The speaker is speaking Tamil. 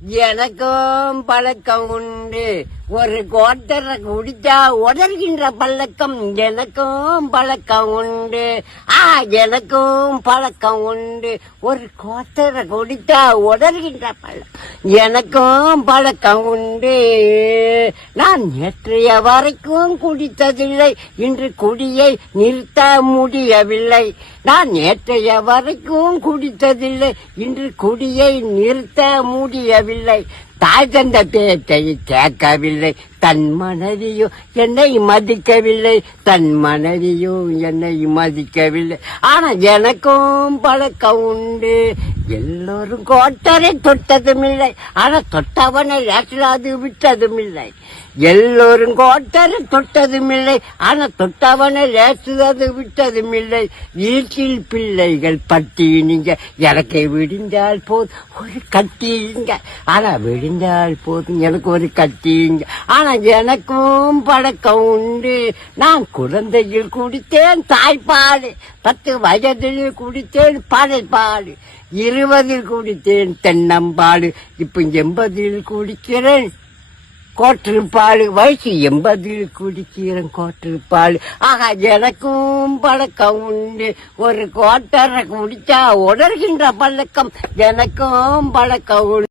எனக்கும் பழக்கம் உண்டு. ஒரு கோட்டரை குடிச்சா உடர்கின்ற பழக்கம் எனக்கும் பழக்கம் உண்டு. எனக்கும் பழக்கம் உண்டு. ஒரு கோட்டரை குடிச்சா உடர்கின்ற பழக்கம் எனக்கும் பழக்கம் உண்டு. நான் நேற்றைய வரைக்கும் குடித்ததில்லை, இன்று குடியை நிறுத்த முடியவில்லை. நான் நேற்றைய வரைக்கும் குடித்ததில்லை, இன்று குடியை நிறுத்த முடியவில்லை. தாய் தந்த பேச்சை கேட்கவில்லை, தன் மனைவியோ என்னை மதிக்கவில்லை, தன் மனைவியோ என்னை மதிக்கவில்லை. ஆனா எனக்கும் பழக்கம் உண்டு. எல்லோரும் கோட்டரை தொட்டதும் இல்லை, ஆனா தொட்டவனை ஏற்றாது விட்டதும் இல்லை. எல்லோரும் கோட்டரை தொட்டதும் இல்லை, ஆனா தொட்டவனை ஏற்றுவது விட்டதும் இல்லை. வீட்டில் பிள்ளைகள் பட்டினிங்க, எனக்கு விடிந்தால் போதும் ஒரு கட்டிங்க. ஆனா விடிந்தால் போதும் எனக்கு ஒரு கட்டிங்க. ஆனா எனக்கும் பழக்கம் உண்டு. நான் குழந்தையில் குடித்தேன் தாய்ப்பாடு, 10 வயதில் குடித்தேன் பழைப்பாடு, 20 குடித்தேன் தென்னம்பாடு, இப்ப 80 குடிக்கிறேன் கோட்டிருப்பாள். வயசு 80 குடிக்கிறேன் கோட்டிருப்பாள். எனக்கும் பழக்கம் உண்டு. ஒரு கோட்டரை குடிச்சா உடர்கின்ற பழக்கம் எனக்கும் பழக்கம் உண்டு.